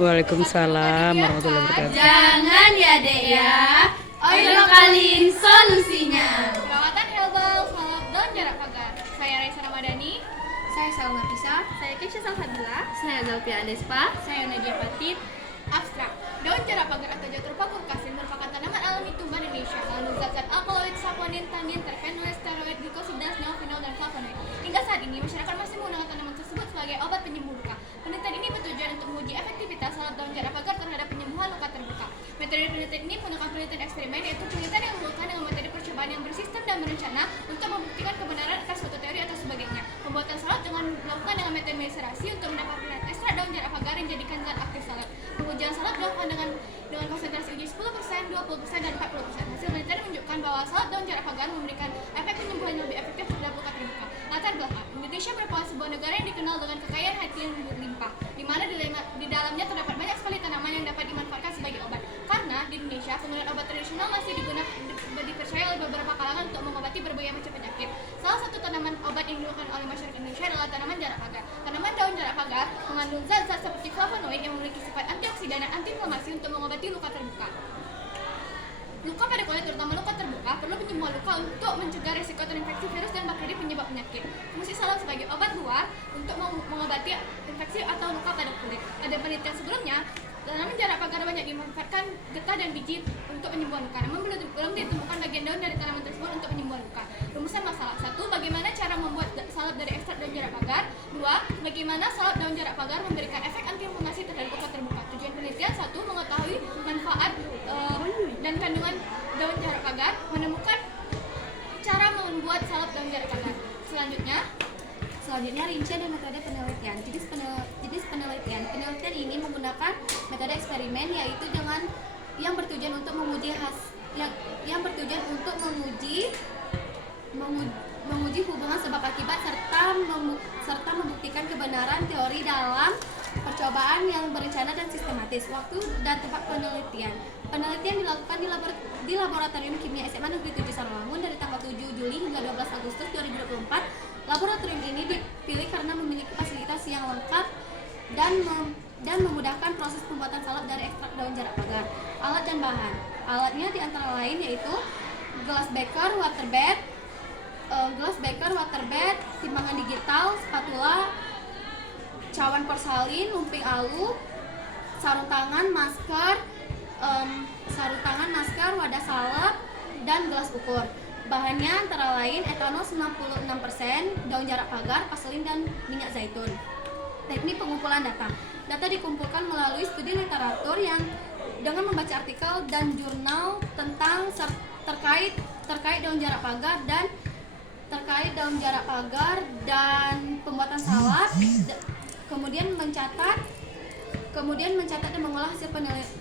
Waalaikumsalam warahmatullahi wabarakatuh. Jangan ya dek ya, oyokalin solusinya. Perawatan herbal salad daun jarak pagar. Saya Raisa Ramadhani. Saya Salma Pisa. Saya Kesha Salsabila. Saya Zalpia Adespa. Saya Nadia Fatit. Abstrak. Daun jarak pagar atau Jatropha caucasus merupakan tanaman alami tumbuhan Indonesia. Mengandung zat-zat alkaloid, saponin, tannin, terpenoid, steroid, glucosidas, neofenol, dan flavonoid. Hingga saat ini masyarakat masih menggunakan tanaman tersebut sebagai obat penyembuh luka. Penelitian ini bertujuan untuk menguji efektivitas salad daun jarak pagar terhadap penyembuhan luka terbuka. Metode penelitian ini menggunakan penelitian eksperimen, yaitu penelitian yang dilakukan dengan metode percobaan yang bersistem dan berencana untuk membuktikan kebenaran atas suatu teori atau sebagainya. Pembuatan salad dilakukan dengan metode meliserasi untuk mendapatkan ekstrak daun jarak pagar yang dijadikan zat aktif salad. Pengujian salad dilakukan dengan konsentrasi uji 10%, 20%, dan 40%. Hasil penelitian menunjukkan bahwa salad daun jarak pagar memberikan efek penyembuhan yang lebih efektif terhadap luka terbuka. Latar belakang: Indonesia merupakan sebuah negara yang dikenal dengan kekayaan hayati yang berlimpah, di mana di dalamnya terdapat banyak sekali tanaman yang dapat dimanfaatkan sebagai obat. Karena di Indonesia penggunaan obat tradisional masih dipercaya oleh beberapa kalangan untuk mengobati berbagai macam penyakit. Salah satu tanaman obat yang digunakan oleh masyarakat Indonesia adalah tanaman jarak pagar. Tanaman daun jarak pagar mengandung zat-zat seperti flavonoid yang memiliki sifat antioksidan dan antiinflamasi untuk mengobati luka terbuka. Luka pada kulit, terutama luka terbuka, perlu penyembuhan luka untuk mencegah risiko terinfeksi virus dan bakteri penyebab penyakit. Fungsi salad sebagai obat luar untuk mengobati infeksi atau luka pada kulit. Pada penelitian sebelumnya, tanaman jarak pagar banyak dimanfaatkan getah dan biji untuk penyembuhan luka. Namun belum ditemukan bagian daun dari tanaman tersebut untuk penyembuhan luka. Rumusan masalah: 1. Bagaimana cara membuat salad dari ekstrak daun jarak pagar? 2. Bagaimana salad daun jarak pagar memberikan efek antiinflamasi terhadap luka terbuka? Tujuan penelitian: 1. Mengetahui manfaat dan kandungan daun jarak pagar, menemukan cara membuat salad daun jarak pagar. Selanjutnya rincian dan metode penelitian. Jenis penelitian ini menggunakan metode eksperimen, yaitu dengan yang bertujuan untuk menguji menguji hubungan sebab akibat serta membuktikan kebenaran teori dalam percobaan yang berencana dan sistematis. Waktu dan tempat penelitian. Penelitian dilakukan di Laboratorium Kimia SMA Negeri 7 Sarawak dari tanggal 7 Juli hingga 12 Agustus 2024. Laboratorium ini dipilih karena memiliki fasilitas yang lengkap dan memudahkan proses pembuatan salad dari ekstrak daun jarak pagar. Alat dan bahan. Alatnya diantara lain yaitu gelas beker, waterbed, timbangan digital, spatula, cawan porsalin, lumping alu, sarung tangan, masker, wadah salad, dan gelas ukur. Bahannya antara lain etanol 96%, daun jarak pagar, vaselin, dan minyak zaitun. Teknik pengumpulan data. Data dikumpulkan melalui studi literatur yang dengan membaca artikel dan jurnal tentang terkait daun jarak pagar dan pembuatan salad. Kemudian mencatat dan mengolah hasil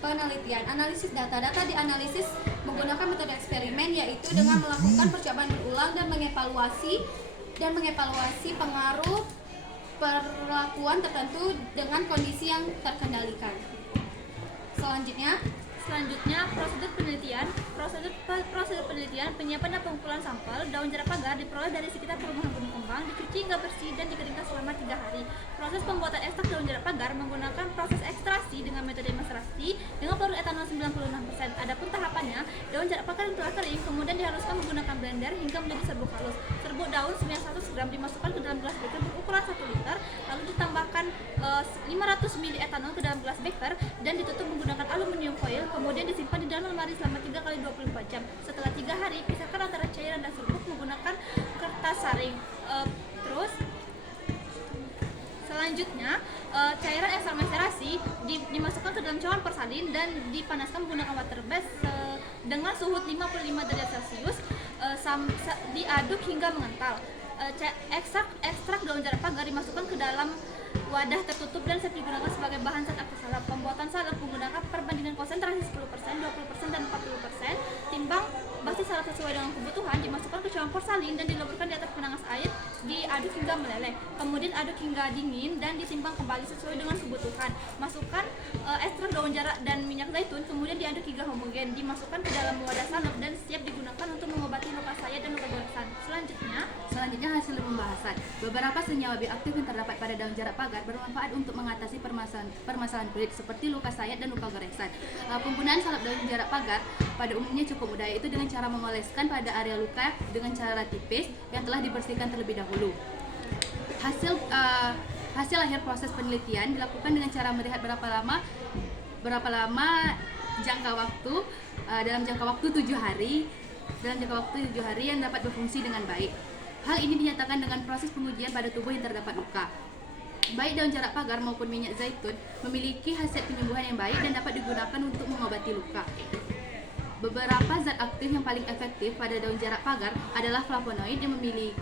penelitian. Analisis data dianalisis menggunakan metode eksperimen, yaitu dengan melakukan percobaan berulang dan mengevaluasi pengaruh perlakuan tertentu dengan kondisi yang terkendalikan. Selanjutnya, prosedur penelitian, penyiapan dan pengumpulan sampel daun jarak pagar diperoleh dari sekitar perumahan Gunung Kembang, dicuci hingga bersih dan dikeringkan selama 3 hari. Proses pembuatan ekstrak daun jarak pagar menggunakan proses ekstraksi dengan metode maserasi dengan peluru etanol 96%. Adapun tahapannya, daun jarak pagar yang telah kering kemudian dihaluskan menggunakan blender hingga menjadi serbuk halus. Serbuk daun sebanyak 100 gram dimasukkan ke dalam gelas beker berukuran 1 liter, lalu ditambahkan 500 ml etanol ke dalam gelas beker dan ditutup menggunakan aluminium foil. Kemudian disimpan di dalam lemari selama 3 kali 24 jam. Setelah 3 hari, pisahkan antara cairan dan serbuk menggunakan kertas saring. Selanjutnya, cairan ekstrak maserasi dimasukkan ke dalam cawan porsalin dan dipanaskan menggunakan water bed dengan suhu 55 derajat Celcius, diaduk hingga mengental. Ekstrak daun jarak pagar dimasukkan ke dalam wadah tertutup dan siap digunakan sebagai bahan zat aktif salad. Pembuatan salad menggunakan perbandingan konsentrasi 10%, 20%, dan 40%. Timbang basi salad sesuai dengan kebutuhan dimasukkan ke cawan porsalin dan dileburkan di atas penanas air, diaduk hingga meleleh. Kemudian aduk hingga dingin dan ditimbang kembali sesuai dengan kebutuhan. Masukkan ekstrak daun jarak dan minyak zaitun, kemudian diaduk hingga homogen. Dimasukkan ke dalam wadah salad dan siap digunakan untuk mengobati luka sayat dan luka goresan. Selanjutnya hasil pembahasan. Beberapa senyawa bioaktif yang terdapat pada daun jarak pagar pagar bermanfaat untuk mengatasi permasalahan kulit seperti luka sayat dan luka goresan. Penggunaan salep daun jarak pagar pada umumnya cukup mudah, yaitu dengan cara mengoleskan pada area luka dengan cara tipis yang telah dibersihkan terlebih dahulu. Hasil akhir proses penelitian dilakukan dengan cara melihat berapa lama jangka waktu dalam jangka waktu 7 hari yang dapat berfungsi dengan baik. Hal ini dinyatakan dengan proses pengujian pada tubuh yang terdapat luka. Baik daun jarak pagar maupun minyak zaitun memiliki khasiat penyembuhan yang baik dan dapat digunakan untuk mengobati luka. Beberapa zat aktif yang paling efektif pada daun jarak pagar adalah flavonoid yang memiliki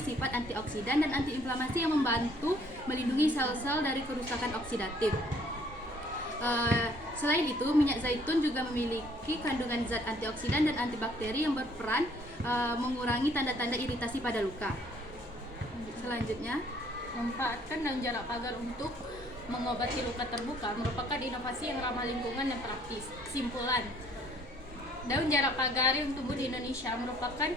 sifat antioksidan dan antiinflamasi yang membantu melindungi sel-sel dari kerusakan oksidatif. Selain itu, minyak zaitun juga memiliki kandungan zat antioksidan dan antibakteri yang berperan mengurangi tanda-tanda iritasi pada luka. Selanjutnya, Memanfaatkan daun jarak pagar untuk mengobati luka terbuka merupakan inovasi yang ramah lingkungan dan praktis. Kesimpulan, daun jarak pagar yang tumbuh di Indonesia merupakan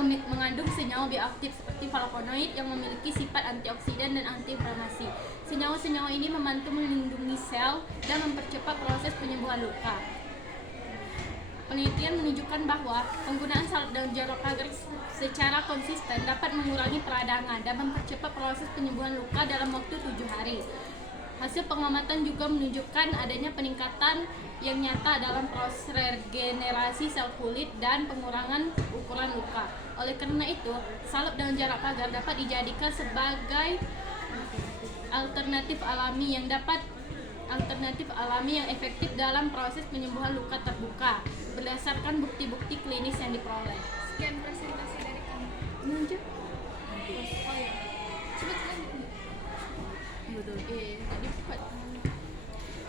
mengandung senyawa bioaktif seperti flavonoid yang memiliki sifat antioksidan dan antiinflamasi. Senyawa-senyawa ini membantu melindungi sel dan mempercepat proses penyembuhan luka. Penelitian menunjukkan bahwa penggunaan salep daun jarak pagar secara konsisten dapat mengurangi peradangan dan mempercepat proses penyembuhan luka dalam waktu 7 hari. Hasil pengamatan juga menunjukkan adanya peningkatan yang nyata dalam proses regenerasi sel kulit dan pengurangan ukuran luka. Oleh karena itu, salep daun jarak pagar dapat dijadikan sebagai alternatif alami yang efektif dalam proses penyembuhan luka terbuka berdasarkan bukti-bukti klinis yang diperoleh. Sekian presentasi dari kami.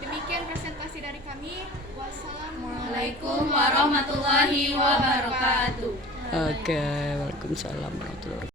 Demikian presentasi dari kami. Wassalamualaikum warahmatullahi wabarakatuh. Oke, waalaikumsalam warahmatullahi wabarakatuh.